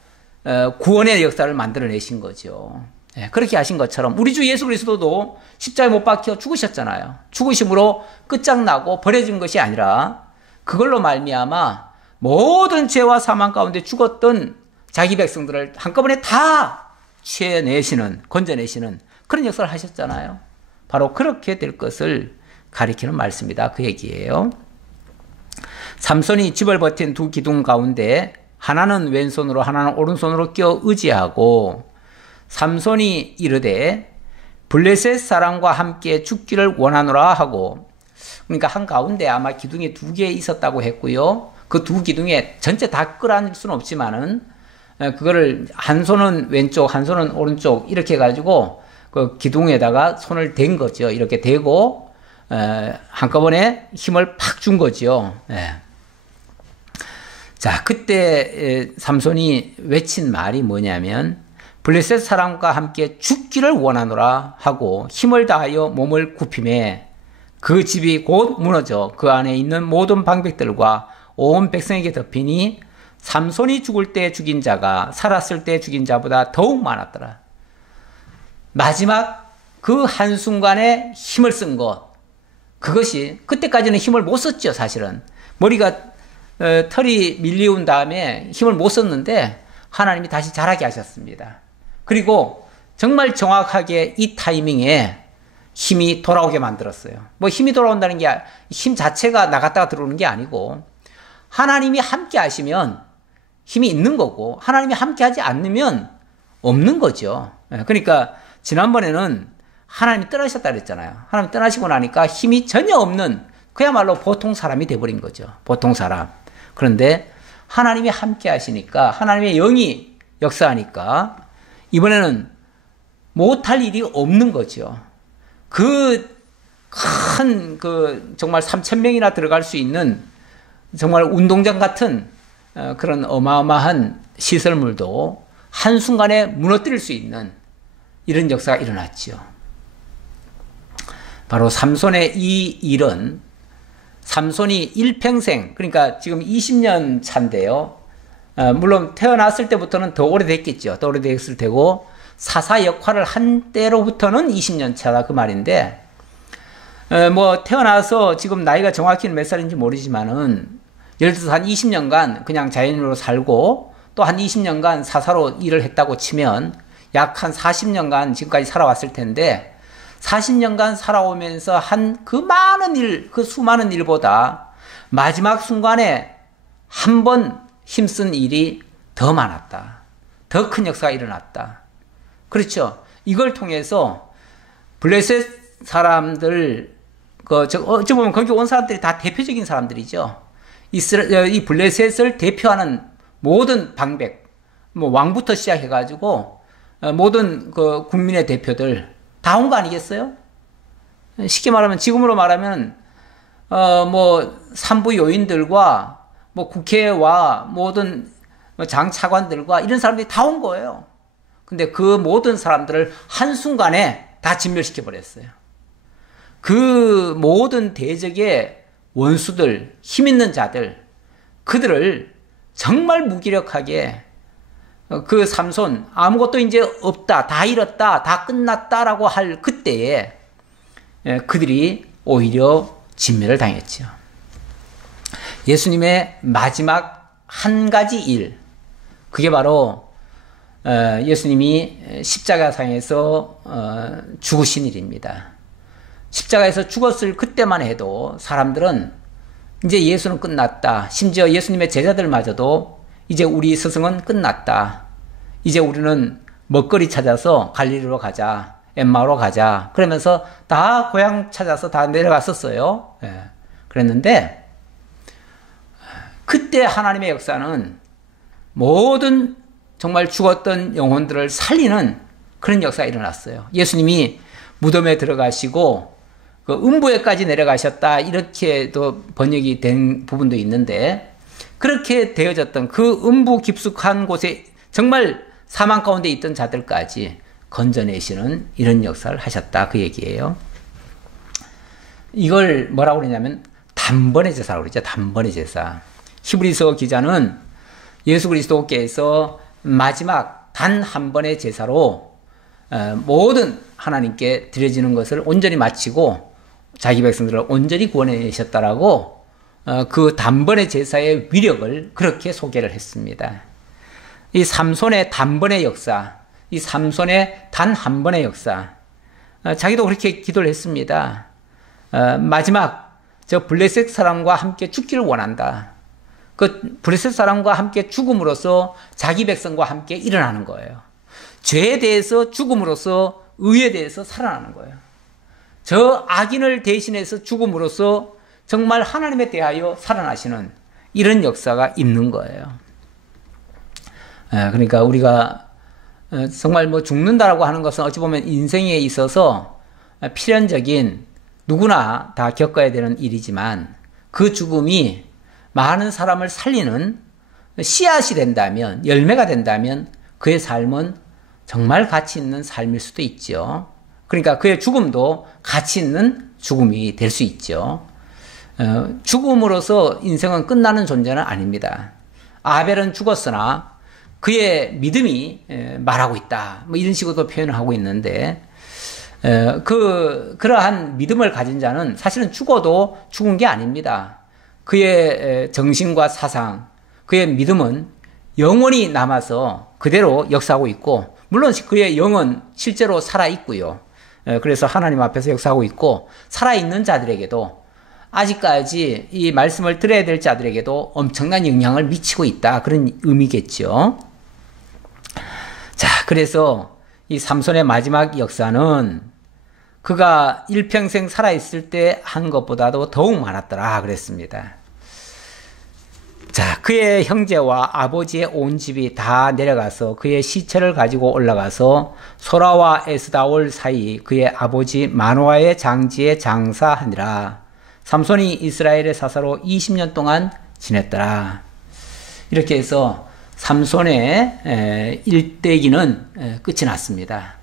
구원의 역사를 만들어내신 거죠. 그렇게 하신 것처럼 우리 주 예수 그리스도도 십자가에 못 박혀 죽으셨잖아요. 죽으심으로 끝장나고 버려진 것이 아니라 그걸로 말미암아 모든 죄와 사망 가운데 죽었던 자기 백성들을 한꺼번에 다 취해내시는, 건져내시는 그런 역사를 하셨잖아요. 바로 그렇게 될 것을 가리키는 말씀이다 그 얘기예요. 삼손이 집을 버틴 두 기둥 가운데 하나는 왼손으로 하나는 오른손으로 껴 의지하고, 삼손이 이르되 블레셋 사람과 함께 죽기를 원하노라 하고, 그러니까 한가운데 아마 기둥이 두 개 있었다고 했고요. 그 두 기둥에 전체 다 끌어안을 수는 없지만은 그거를 한 손은 왼쪽, 한 손은 오른쪽 이렇게 해가지고 그 기둥에다가 손을 댄 거죠. 이렇게 대고 한꺼번에 힘을 팍 준 거죠. 자, 그때 삼손이 외친 말이 뭐냐면 블레셋 사람과 함께 죽기를 원하노라 하고 힘을 다하여 몸을 굽히매 그 집이 곧 무너져 그 안에 있는 모든 방백들과 온 백성에게 덮이니 삼손이 죽을 때 죽인 자가 살았을 때 죽인 자보다 더욱 많았더라. 마지막 그 한순간에 힘을 쓴 것, 그것이 그때까지는 힘을 못 썼죠. 사실은 머리가 털이 밀리운 다음에 힘을 못 썼는데 하나님이 다시 자라게 하셨습니다. 그리고 정말 정확하게 이 타이밍에 힘이 돌아오게 만들었어요. 뭐 힘이 돌아온다는 게 힘 자체가 나갔다가 들어오는 게 아니고, 하나님이 함께 하시면 힘이 있는 거고 하나님이 함께 하지 않으면 없는 거죠. 그러니까 지난번에는 하나님이 떠나셨다 그랬잖아요. 하나님 떠나시고 나니까 힘이 전혀 없는 그야말로 보통 사람이 돼버린 거죠. 보통 사람. 그런데 하나님이 함께 하시니까, 하나님의 영이 역사하니까 이번에는 못할 일이 없는 거죠. 정말 3,000명이나 들어갈 수 있는 정말 운동장 같은 그런 어마어마한 시설물도 한순간에 무너뜨릴 수 있는 이런 역사가 일어났죠. 바로 삼손의 이 일은 삼손이 일평생, 그러니까 지금 20년 차인데요. 물론 태어났을 때부터는 더 오래됐겠죠. 더 오래됐을 테고 사사 역할을 한 때로부터는 20년 차다 그 말인데, 뭐 태어나서 지금 나이가 정확히는 몇 살인지 모르지만은 예를 들어서 한 20년간 그냥 자연인으로 살고 또 한 20년간 사사로 일을 했다고 치면 약 한 40년간 지금까지 살아왔을 텐데 40년간 살아오면서 한 그 많은 일, 그 수많은 일보다 마지막 순간에 한 번 힘쓴 일이 더 많았다. 더 큰 역사가 일어났다. 그렇죠. 이걸 통해서 블레셋 사람들, 어찌 보면 거기 온 사람들이 다 대표적인 사람들이죠. 이 블레셋을 대표하는 모든 방백, 뭐 왕부터 시작해가지고 모든 그 국민의 대표들 다 온 거 아니겠어요? 쉽게 말하면 지금으로 말하면 뭐 산부 요인들과 뭐 국회와 모든 장 차관들과 이런 사람들이 다 온 거예요. 근데 그 모든 사람들을 한순간에 다 진멸시켜 버렸어요. 그 모든 대적의 원수들, 힘 있는 자들, 그들을 정말 무기력하게 그 삼손, 아무것도 이제 없다, 다 잃었다, 다 끝났다라고 할 그때에 그들이 오히려 진멸을 당했죠. 예수님의 마지막 한 가지 일, 그게 바로 예수님이 십자가상에서 죽으신 일입니다. 십자가에서 죽었을 그때만 해도 사람들은 이제 예수는 끝났다. 심지어 예수님의 제자들마저도 이제 우리 스승은 끝났다. 이제 우리는 먹거리 찾아서 갈릴리로 가자. 엠마오로 가자. 그러면서 다 고향 찾아서 다 내려갔었어요. 예. 그랬는데 그때 하나님의 역사는 모든 정말 죽었던 영혼들을 살리는 그런 역사가 일어났어요. 예수님이 무덤에 들어가시고 그 음부에까지 내려가셨다, 이렇게도 번역이 된 부분도 있는데, 그렇게 되어졌던 그 음부 깊숙한 곳에 정말 사망 가운데 있던 자들까지 건져내시는 이런 역사를 하셨다, 그 얘기예요. 이걸 뭐라고 그러냐면 단번의 제사라고 그러죠. 단번의 제사. 히브리서 기자는 예수 그리스도께서 마지막 단 한 번의 제사로 모든 하나님께 드려지는 것을 온전히 마치고 자기 백성들을 온전히 구원해내셨다라고 그 단번의 제사의 위력을 그렇게 소개를 했습니다. 이 삼손의 단번의 역사, 이 삼손의 단 한 번의 역사, 자기도 그렇게 기도를 했습니다. 마지막 저 블레셋 사람과 함께 죽기를 원한다. 그 블레셋 사람과 함께 죽음으로써 자기 백성과 함께 일어나는 거예요. 죄에 대해서 죽음으로써 의에 대해서 살아나는 거예요. 저 악인을 대신해서 죽음으로써 정말 하나님에 대하여 살아나시는 이런 역사가 있는 거예요. 그러니까 우리가 정말 뭐 죽는다라고 하는 것은 어찌 보면 인생에 있어서 필연적인 누구나 다 겪어야 되는 일이지만 그 죽음이 많은 사람을 살리는 씨앗이 된다면, 열매가 된다면 그의 삶은 정말 가치 있는 삶일 수도 있죠. 그러니까 그의 죽음도 가치 있는 죽음이 될 수 있죠. 죽음으로써 인생은 끝나는 존재는 아닙니다. 아벨은 죽었으나 그의 믿음이 말하고 있다, 뭐 이런 식으로도 표현을 하고 있는데, 그러한 믿음을 가진 자는 사실은 죽어도 죽은 게 아닙니다. 그의 정신과 사상, 그의 믿음은 영원히 남아서 그대로 역사하고 있고, 물론 그의 영은 실제로 살아있고요. 그래서 하나님 앞에서 역사하고 있고, 살아있는 자들에게도 아직까지 이 말씀을 들어야 될 자들에게도 엄청난 영향을 미치고 있다, 그런 의미겠죠. 자, 그래서 이 삼손의 마지막 역사는 그가 일평생 살아있을 때 한 것보다도 더욱 많았더라 그랬습니다. 자, 그의 형제와 아버지의 온 집이 다 내려가서 그의 시체를 가지고 올라가서 소라와 에스다올 사이 그의 아버지 마노아의 장지에 장사하니라. 삼손이 이스라엘의 사사로 20년 동안 지냈더라. 이렇게 해서 삼손의 일대기는 끝이 났습니다.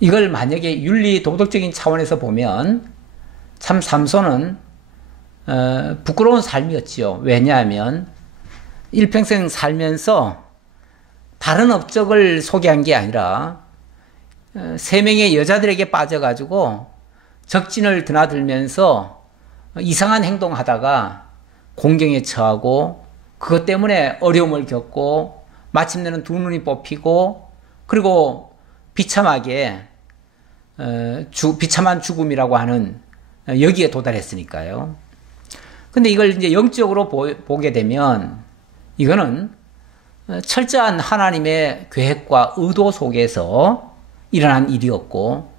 이걸 만약에 윤리 도덕적인 차원에서 보면 참 삼손은 부끄러운 삶이었지요. 왜냐하면 일평생 살면서 다른 업적을 소개한 게 아니라 세 명의 여자들에게 빠져가지고 적진을 드나들면서 이상한 행동하다가 공경에 처하고 그것 때문에 어려움을 겪고 마침내는 두 눈이 뽑히고 그리고 비참하게 비참한 죽음이라고 하는 여기에 도달했으니까요. 근데 이걸 이제 영적으로 보게 되면 이거는 철저한 하나님의 계획과 의도 속에서 일어난 일이었고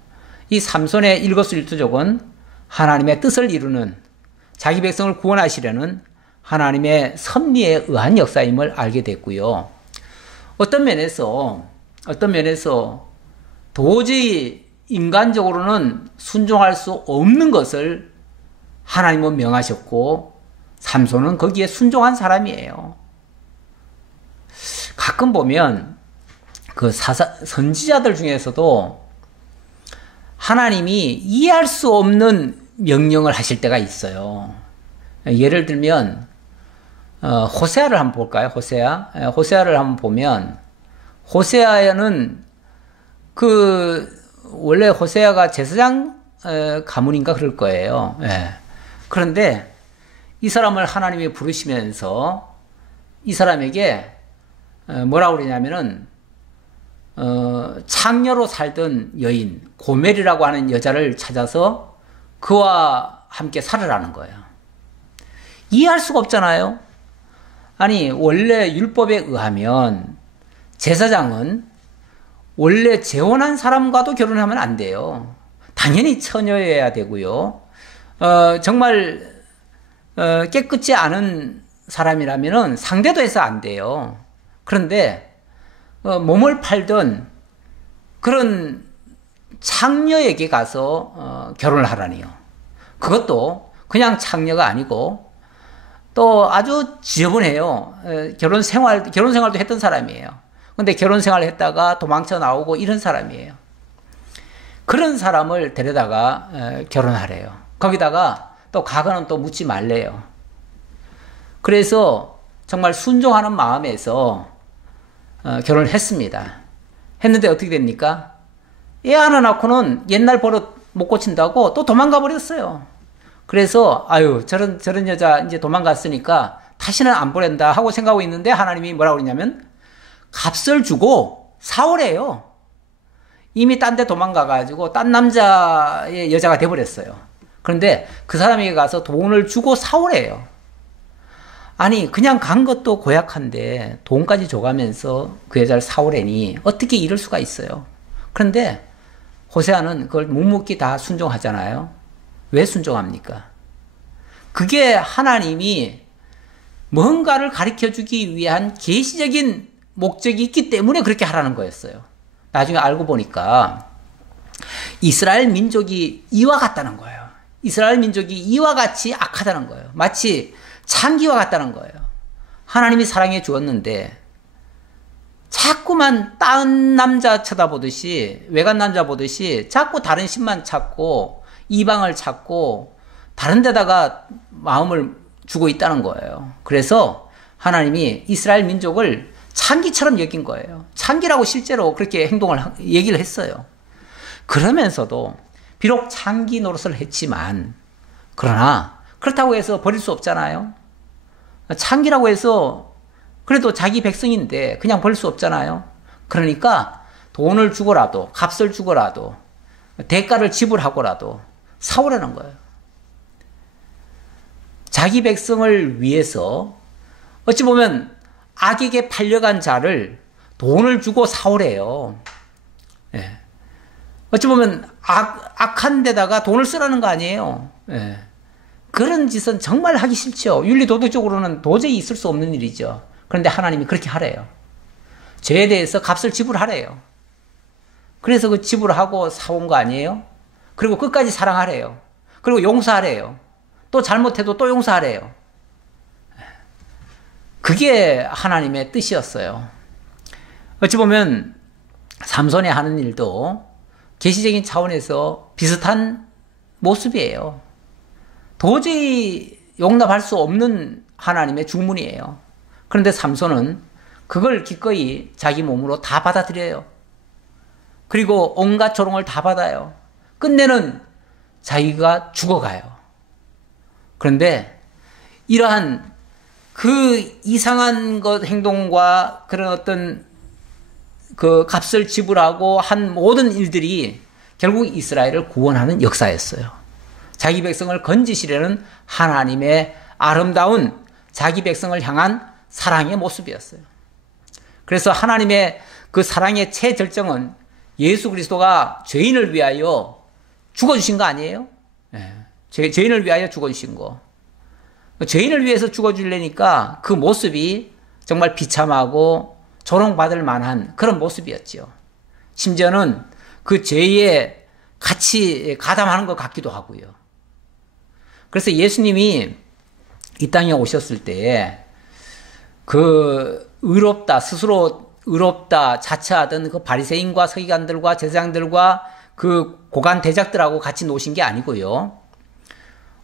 이 삼손의 일거수일투족은 하나님의 뜻을 이루는 자기 백성을 구원하시려는 하나님의 섭리에 의한 역사임을 알게 됐고요. 어떤 면에서 도저히 인간적으로는 순종할 수 없는 것을 하나님은 명하셨고 삼손은 거기에 순종한 사람이에요. 가끔 보면 그 선지자들 중에서도 하나님이 이해할 수 없는 명령을 하실 때가 있어요. 예를 들면 호세아를 한번 볼까요? 호세아를 한번 보면 호세아는 원래 호세아가 제사장 가문인가 그럴 거예요. 그런데 이 사람을 하나님이 부르시면서 이 사람에게 뭐라고 그러냐면은 창녀로 살던 여인 고멜이라고 하는 여자를 찾아서 그와 함께 살으라는 거예요. 이해할 수가 없잖아요. 아니 원래 율법에 의하면 제사장은 원래 재혼한 사람과도 결혼하면 안 돼요. 당연히 처녀여야 되고요. 정말 깨끗지 않은 사람이라면 상대도 해서 안 돼요. 그런데 몸을 팔던 그런 창녀에게 가서 결혼을 하라니요. 그것도 그냥 창녀가 아니고 또 아주 지저분해요. 결혼 생활도 했던 사람이에요. 근데 결혼 생활을 했다가 도망쳐 나오고 이런 사람이에요. 그런 사람을 데려다가 결혼하래요. 거기다가 또 가거는 또 묻지 말래요. 그래서 정말 순종하는 마음에서 결혼을 했습니다. 했는데 어떻게 됩니까? 애 하나 낳고는 옛날 버릇 못 고친다고 또 도망가 버렸어요. 그래서 아유 저런 여자 이제 도망갔으니까 다시는 안 보낸다 하고 생각하고 있는데 하나님이 뭐라고 그러냐면 값을 주고 사오래요. 이미 딴 데 도망가가지고 딴 남자의 여자가 돼버렸어요. 그런데 그 사람에게 가서 돈을 주고 사오래요. 아니 그냥 간 것도 고약한데 돈까지 줘가면서 그 여자를 사오래니 어떻게 이럴 수가 있어요. 그런데 호세아는 그걸 묵묵히 다 순종하잖아요. 왜 순종합니까? 그게 하나님이 뭔가를 가르쳐주기 위한 계시적인 목적이 있기 때문에 그렇게 하라는 거였어요. 나중에 알고 보니까 이스라엘 민족이 이와 같다는 거예요. 이스라엘 민족이 이와 같이 악하다는 거예요. 마치 창기와 같다는 거예요. 하나님이 사랑해 주었는데 자꾸만 딴 남자 쳐다보듯이 외간 남자 보듯이 자꾸 다른 신만 찾고 이방을 찾고 다른 데다가 마음을 주고 있다는 거예요. 그래서 하나님이 이스라엘 민족을 창기처럼 여긴 거예요. 창기라고 실제로 그렇게 얘기를 했어요. 그러면서도 비록 창기 노릇을 했지만 그러나 그렇다고 해서 버릴 수 없잖아요. 창기라고 해서 그래도 자기 백성인데 그냥 버릴 수 없잖아요. 그러니까 돈을 주고라도 값을 주고라도 대가를 지불하고라도 사오라는 거예요. 자기 백성을 위해서 어찌 보면 악에게 팔려간 자를 돈을 주고 사오래요. 예. 어찌 보면 악한 데다가 돈을 쓰라는 거 아니에요. 예. 그런 짓은 정말 하기 싫죠. 윤리도덕적으로는 도저히 있을 수 없는 일이죠. 그런데 하나님이 그렇게 하래요. 죄에 대해서 값을 지불하래요. 그래서 그 지불하고 사온 거 아니에요? 그리고 끝까지 사랑하래요. 그리고 용서하래요. 또 잘못해도 또 용서하래요. 그게 하나님의 뜻이었어요. 어찌 보면 삼손이 하는 일도 계시적인 차원에서 비슷한 모습이에요. 도저히 용납할 수 없는 하나님의 주문이에요. 그런데 삼손은 그걸 기꺼이 자기 몸으로 다 받아들여요. 그리고 온갖 조롱을 다 받아요. 끝내는 자기가 죽어가요. 그런데 이러한 그 이상한 것 행동과 그런 어떤 그 값을 지불하고 한 모든 일들이 결국 이스라엘을 구원하는 역사였어요. 자기 백성을 건지시려는 하나님의 아름다운 자기 백성을 향한 사랑의 모습이었어요. 그래서 하나님의 그 사랑의 최절정은 예수 그리스도가 죄인을 위하여 죽어주신 거 아니에요? 네. 죄인을 위하여 죽어주신 거. 죄인을 위해서 죽어주려니까 그 모습이 정말 비참하고 조롱받을 만한 그런 모습이었죠. 심지어는 그 죄에 같이 가담하는 것 같기도 하고요. 그래서 예수님이 이 땅에 오셨을 때에 그 의롭다, 스스로 의롭다 자처하던 그 바리새인과 서기관들과 제사장들과 그 고관 대작들하고 같이 노신 게 아니고요.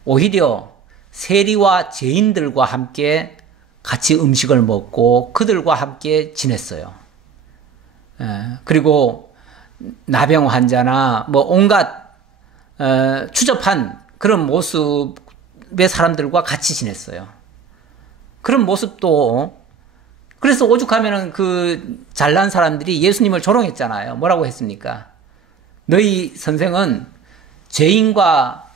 오히려 세리와 죄인들과 함께 같이 음식을 먹고 그들과 함께 지냈어요. 그리고 나병 환자나 뭐 온갖 추접한 그런 모습의 사람들과 같이 지냈어요. 그런 모습도 그래서 오죽하면은 그 잘난 사람들이 예수님을 조롱했잖아요. 뭐라고 했습니까? 너희 선생은 죄인과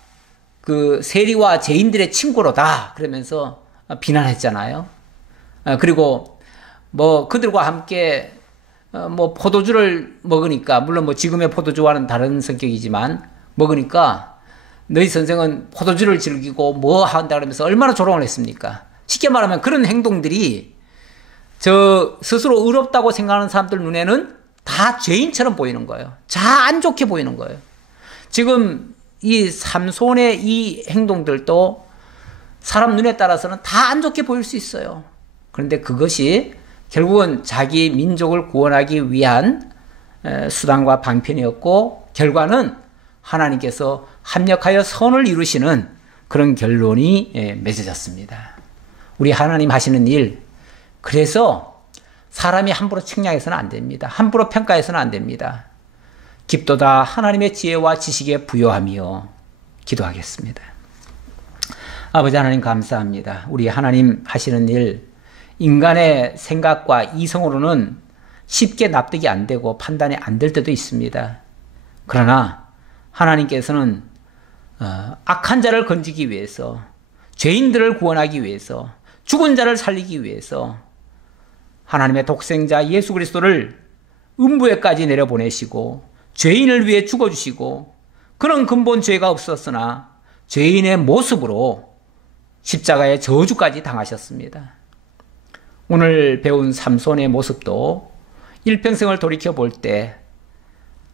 그 세리와 죄인들의 친구로다. 그러면서 비난했잖아요. 그리고 뭐 그들과 함께 뭐 포도주를 먹으니까 물론 뭐 지금의 포도주와는 다른 성격이지만 먹으니까 너희 선생은 포도주를 즐기고 뭐 한다 그러면서 얼마나 조롱을 했습니까? 쉽게 말하면 그런 행동들이 저 스스로 의롭다고 생각하는 사람들 눈에는 다 죄인처럼 보이는 거예요. 다 안 좋게 보이는 거예요. 지금 이 삼손의 이 행동들도 사람 눈에 따라서는 다 안 좋게 보일 수 있어요. 그런데 그것이 결국은 자기 민족을 구원하기 위한 수단과 방편이었고 결과는 하나님께서 합력하여 선을 이루시는 그런 결론이 맺어졌습니다. 우리 하나님 하시는 일, 그래서 사람이 함부로 측량해서는 안 됩니다. 함부로 평가해서는 안 됩니다. 깊도다 하나님의 지혜와 지식에 부요하며 기도하겠습니다. 아버지 하나님 감사합니다. 우리 하나님 하시는 일, 인간의 생각과 이성으로는 쉽게 납득이 안 되고 판단이 안 될 때도 있습니다. 그러나 하나님께서는 악한 자를 건지기 위해서, 죄인들을 구원하기 위해서, 죽은 자를 살리기 위해서 하나님의 독생자 예수 그리스도를 음부에까지 내려보내시고 죄인을 위해 죽어주시고 그런 근본 죄가 없었으나 죄인의 모습으로 십자가의 저주까지 당하셨습니다. 오늘 배운 삼손의 모습도 일평생을 돌이켜볼 때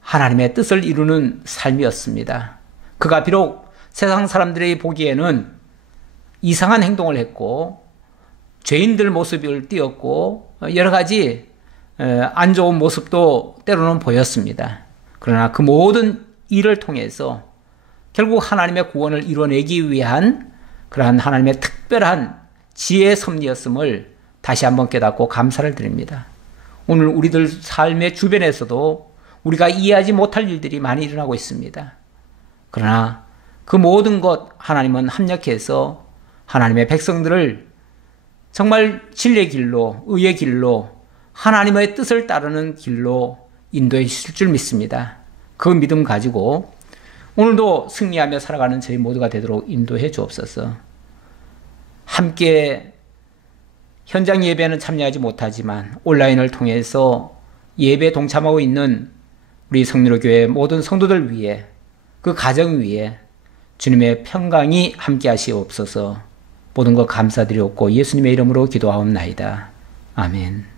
하나님의 뜻을 이루는 삶이었습니다. 그가 비록 세상 사람들이 보기에는 이상한 행동을 했고 죄인들 모습을 띄었고 여러 가지 안 좋은 모습도 때로는 보였습니다. 그러나 그 모든 일을 통해서 결국 하나님의 구원을 이뤄내기 위한 그러한 하나님의 특별한 지혜의 섭리였음을 다시 한번 깨닫고 감사를 드립니다. 오늘 우리들 삶의 주변에서도 우리가 이해하지 못할 일들이 많이 일어나고 있습니다. 그러나 그 모든 것 하나님은 합력해서 하나님의 백성들을 정말 진리의 길로, 의의 길로, 하나님의 뜻을 따르는 길로 인도해 주실 줄 믿습니다. 그 믿음 가지고 오늘도 승리하며 살아가는 저희 모두가 되도록 인도해 주옵소서. 함께 현장 예배는 참여하지 못하지만 온라인을 통해서 예배에 동참하고 있는 우리 성민호교회 모든 성도들 위해, 그 가정 위에 주님의 평강이 함께 하시옵소서. 모든 것 감사드리옵고 예수님의 이름으로 기도하옵나이다. 아멘.